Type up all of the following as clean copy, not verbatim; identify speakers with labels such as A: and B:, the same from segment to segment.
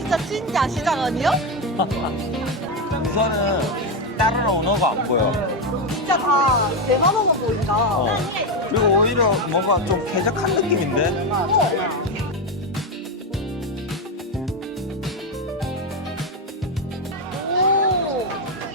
A: 진짜 찐 야시장 아니야?
B: 우선은 다른 언어가 안 보여.
A: 진짜 다 내가 먹어 보인다.
B: 그리고 오히려 뭔가 좀 쾌적한 느낌인데?
A: 오.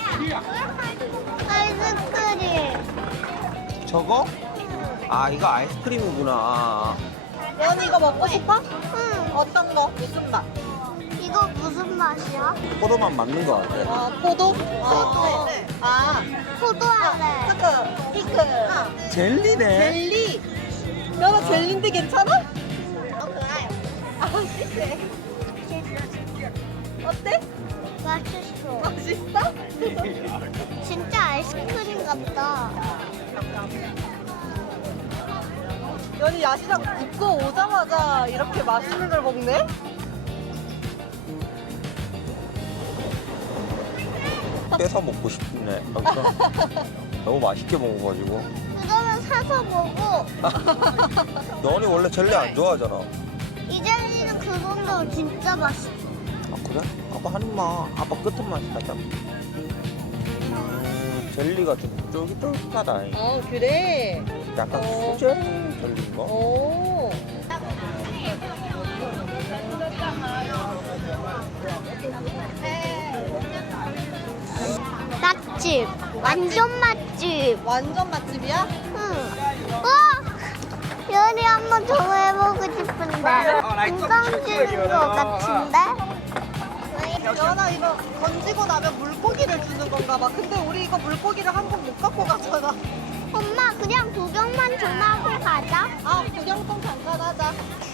C: 아이스크림.
B: 저거? 아, 이거 아이스크림이구나.
A: 예언이 이거 먹고 싶어?
C: 응.
A: 어떤 거? 무슨 맛?
C: 이거 무슨 맛이야?
B: 포도만 맞는 것 같아.
A: 포도? 아,
C: 포도 할래.
A: 핑크, 핑크.
B: 젤리네?
A: 젤리. 연아 젤리인데 괜찮아?
C: 그래요.
A: 아, 쎄. 어때?
C: 맛있어.
A: 맛있어?
C: 진짜 아이스크림 같다.
A: 연이 야시장 입고 오자마자 이렇게 맛있는 걸 먹네?
B: 뺏어 먹고 싶네. 여기서. 너무 맛있게 먹어가지고.
C: 그거는 사서 먹고
B: 너니 원래 젤리 안 좋아하잖아.
C: 이 젤리는 그건데 진짜 맛있어.
B: 아, 그래? 아빠 한 입만. 아빠 끝은 맛있다. 젤리가 좀 쫄깃쫄깃하다.
A: 어, 그래.
B: 약간
A: 어.
B: 수제 젤리인 거?
A: 오.
C: 맛집. 완전 맛집.
A: 완전 맛집이야?
C: 응. 연이 한번 저거 해보고 싶은데. 금방 주는 거 같은데?
A: 연아 이거 던지고 나면 물고기를 주는 건가 봐. 근데 우리 이거 물고기를 한번 못 갖고 가잖아.
C: 엄마 그냥 구경만 좀 하고 가자.
A: 아, 구경통 잠깐 하자.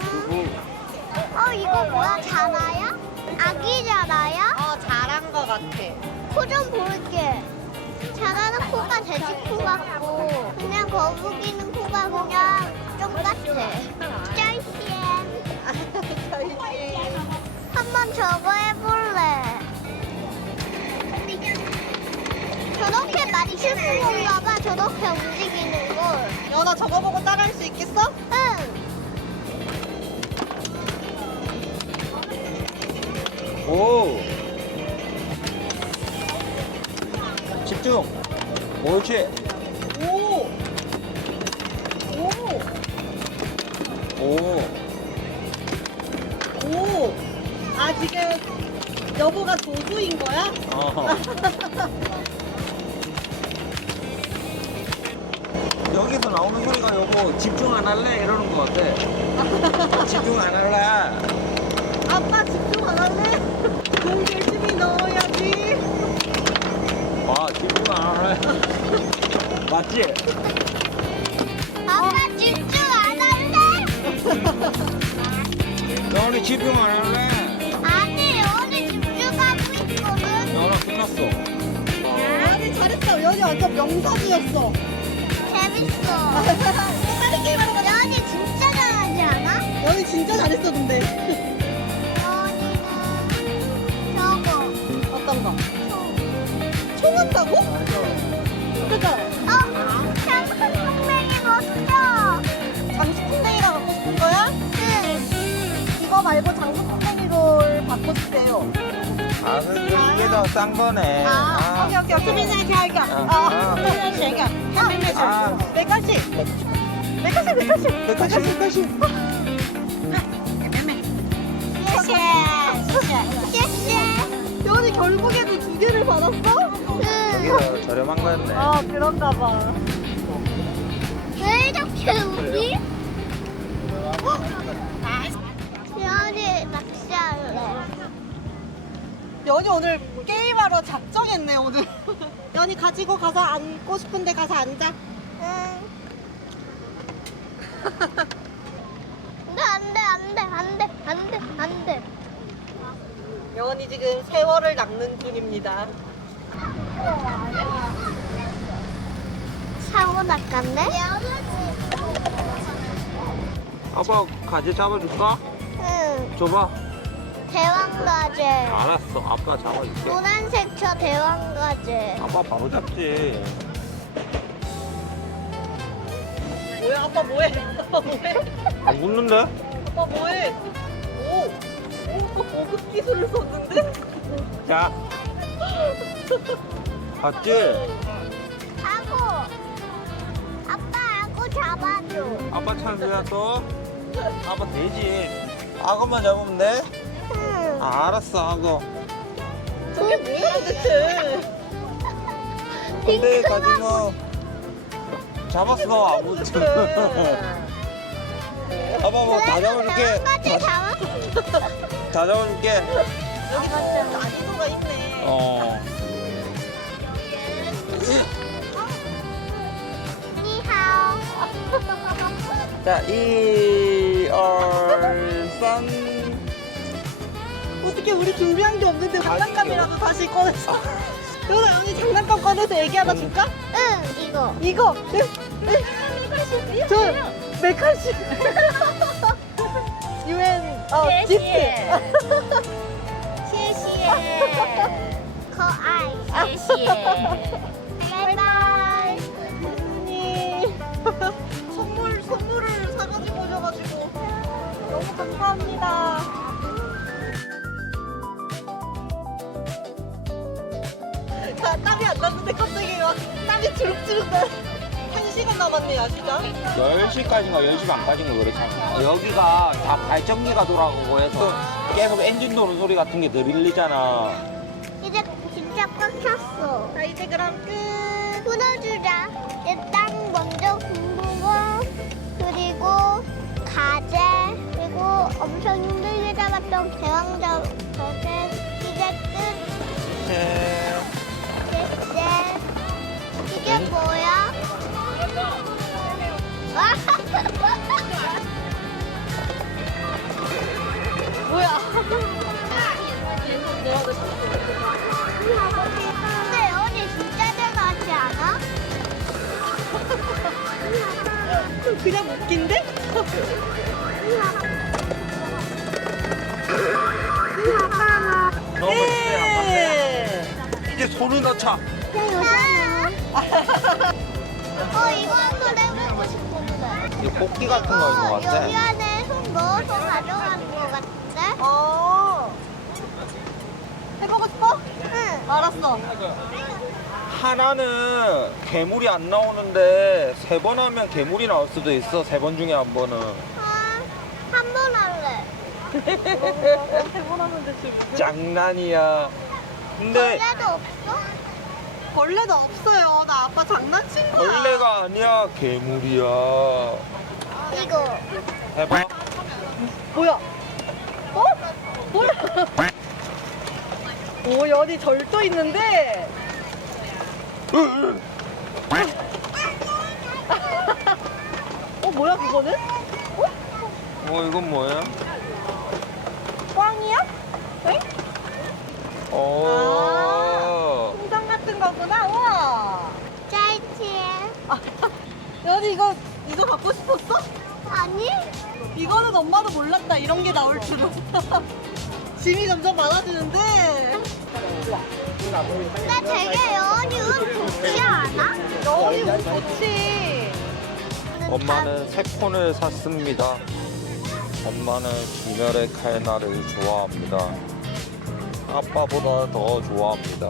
C: 이거 뭐야? 자라야? 아기 자라야?
A: 잘한 거 같아.
C: 코 좀 볼게. 자라는 코가 돼지 코 같고 그냥 거북이는 코가 그냥 똑같아. 짤시엔. 한번 저거 해볼래. 저렇게 맞추는 건가 봐. 저렇게 움직이는 걸.
A: 연아 저거 보고 따라할 수 있겠어?
C: 응.
B: 오! 집중! 옳지!
A: 오! 오!
B: 오!
A: 오! 아, 지금 여보가 조수인 거야?
B: 어. 여기서 나오는 소리가 여보 집중 안 할래? 이러는 것 같아. 집중 안 할래?
A: 아빠 집중 안 할래? 공 열심히 넣어야지.
B: 아, 집중 안 할래? 맞지?
C: 아빠 집중 안 할래?
B: 너네 집중 안 할래?
C: 아니 연이 집중하고 있거든.
B: 너는 끝났어.
A: 연이 잘했어. 연이 완전 명사주였어.
C: 재밌어.
A: 빨리 게임하러 가자.
C: 연이 진짜 잘하지 않아?
A: 연이 진짜 잘했어, 근데.
C: 연이는 저거.
A: 어떤 거? 총 한다고? 그죠?
C: 장수풍뎅이 멋져.
A: 장수풍뎅이가 갖고 싶은 거야?
C: 응.
A: 이거 말고 장수풍뎅이를 받고 싶대요.
B: 아, 이게 더 싼 거네.
A: 오케이, 오케이, 오케이. 这边再加一个。 这边选一个。
B: 아.
A: 没关系。没关系，没关系。
B: 여기까지, 여기까지.
C: 谢谢。
A: 연이 결국에도 2개를 받았어?
C: 응.
B: 여기서 저렴한 거였네.
A: 아, 그런가 봐.
C: 왜 이렇게 우리? 연이 낚시할래.
A: 연이 오늘 게임하러 작정했네, 오늘. 연이 가지고 가서 앉고 싶은데 가서 앉아.
C: 응. 안돼.
A: 연이 지금 세월을 낚는 중입니다.
C: 사고 낚았네?
B: 아빠 가지 잡아줄까?
C: 응.
B: 줘봐.
C: 대왕가재.
B: 알았어. 아빠 잡아줄게.
C: 노란색 저 대왕가재.
B: 아빠 바로 잡지.
A: 뭐야, 아빠 뭐해? 아빠 뭐해?
B: 안 붙는데?
A: 아빠 뭐해? 오! 고급 기술을 썼는데?
B: 자. 봤지?
C: 하고 아빠 하고 잡아줘.
B: 아빠 찬스야 또? 아빠 되지. 악어만 잡으면 돼?
C: 응.
B: 알았어 악어.
A: 저게 뭐야 도대체?
B: 근데 가지고 잡았어 아무 아빠 뭐 다 잡아줄게.
C: 같이 잡았어.
B: 다 잡아줄게.
A: 여기 뭐 난이도가 있네.
C: 니하오.
B: 자, 2, 3.
A: 어떻게 우리 준비한 게 없는데 장난감이라도 다시 꺼냈어. 연아 언니 장난감 꺼내서 얘기 하나 줄까?
C: 응, 이거.
A: 이거. 저 메카시. 유엔 기프트.
C: 谢谢. 거아이. 谢谢. 바이바이.
A: 언니 선물을 사가지고 오셔가지고 너무 감사합니다. 땀이 안 났는데 갑자기 막 땀이 주룩주룩 나. 1시간 남았네 야시장.
B: 10시까지인가 10시 반까지인가 그렇잖아. 여기가 다 발전기가 돌아가고 해서 계속 엔진 도는 소리 같은 게 들리잖아.
C: 이제 진짜 꽉 찼어.
A: 자 이제 그럼 끝.
C: 끊어주자. 일단 먼저 군부고 그리고 가재 그리고 엄청 힘들게 잡았던 대왕자 거제 이제 끝.
B: 네.
C: 됐어. 이게 뭐야?
A: 뭐야?
C: 근데 여기 진짜 잘 나지 않아?
A: 그냥 웃긴데?
B: 너무 집에 안 갔네.
A: 네.
B: 이제 손을 넣자.
C: 이거 한번 해보고 싶은데.
B: 이 뽑기 같은 거인 것 같아.
C: 여기 안에 손 넣어서 가져가는 것 같은데?
A: 해보고 싶어?
C: 응.
A: 알았어.
B: 하나는 괴물이 안 나오는데 3번 하면 괴물이 나올 수도 있어. 3번 중에 한 번은.
C: 한 번 할래.
A: 해보라면 되지.
B: 장난이야. 근데
C: 벌레도 없어?
A: 벌레도 없어요. 나 아빠 장난친 거야.
B: 벌레가 아니야. 괴물이야.
C: 이거.
B: 해봐.
A: 뭐야? 어? 뭐야? 오, 연이 절도 있는데. 뭐야 그거는?
B: 이건 뭐야?
A: 꽝이야? 응? 풍선 같은 거구나. 우와.
C: 짜이치에.
A: 연이 이거 갖고 싶었어?
C: 아니?
A: 이거는 엄마도 몰랐다. 이런 게 나올 줄은. 짐이 점점 많아지는데.
C: 근데 되게 여운이 좋지 않아?
A: 연이 운 좋지.
B: 엄마는 새 폰을 샀습니다. 엄마는 김열의 칼날을 좋아합니다. 아빠보다 더 좋아합니다.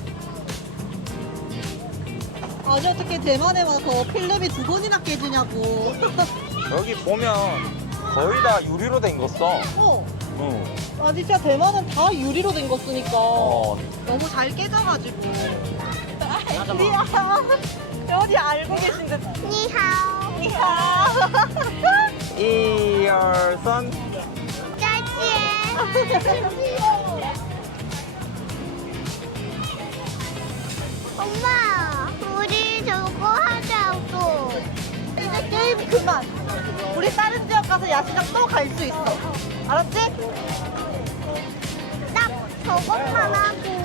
A: 아니 어떻게 대만에 와서 필름이 2번이나 깨지냐고.
B: 여기 보면 거의 다 유리로 된 거 써. 응.
A: 아니 진짜 대만은 다 유리로 된 거 쓰니까 너무 잘 깨져가지고. 리아, 연이 알고 계신 듯.
C: 니하오.
A: 리아.
B: 2, 3.
C: 짜이치에. 엄마, 우리 저거 하자고.
A: 이제 게임 그만. 우리 다른 지역 가서 야시장 또 갈 수 있어. 알았지?
C: 딱 저것만 하고.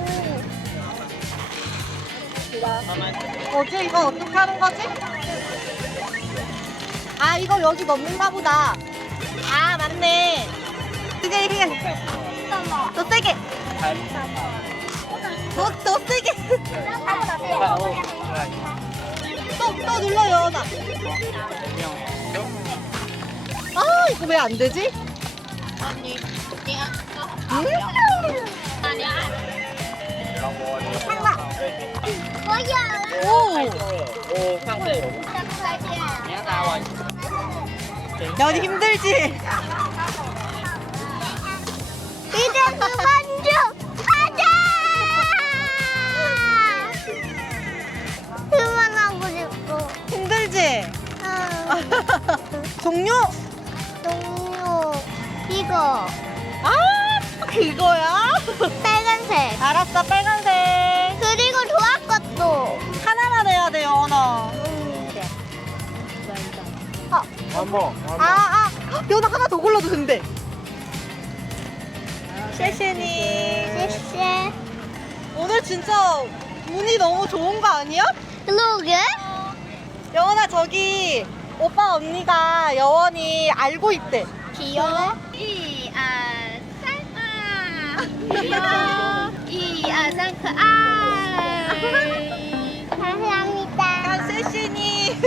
A: 뭐지? 이거 어떻게 하는 거지? 아 이거 여기 넣는가 보다. 아 맞네. 세게. 더 세게. 더 세게. 또 눌러요 나. 아 이거 왜 안 되지? 연이 힘들지?
C: 이제 그만 좀 하자. 그만하고 싶어.
A: 힘들지?
C: 응.
A: 종료?
C: 동료 이거
A: 아, 그거야?
C: 빨간색.
A: 알았어, 빨간색.
C: 그리고 조합 것도.
A: 하나만 해야 돼, 연아.
B: 한번
A: 연아 하나 더 골라도 된대. 셰셰니.
C: 쎄쎄.
A: 오늘 진짜 운이 너무 좋은 거 아니야?
C: 그러게?
A: 여원아, 저기 오빠 언니가 여원이 알고 있대.
C: 귀여워?
D: 1、2、3，啊！ 1、2、3，可爱。
C: 감사합니다.
A: 아, 셰셰니.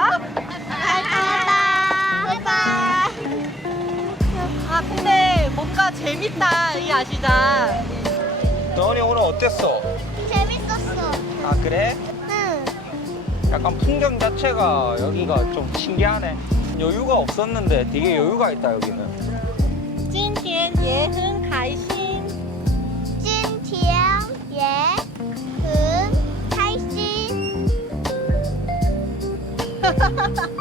C: 바이바이.
A: 아, 근데 뭔가 재밌다, 이 아시자.
B: 너네 오늘 어땠어?
C: 재밌었어.
B: 아 그래?
C: 응.
B: 약간 풍경 자체가 여기가 좀 신기하네. 여유가 없었는데 되게 여유가 있다 여기는.
A: 今天也很开心。
C: 今天也很开心。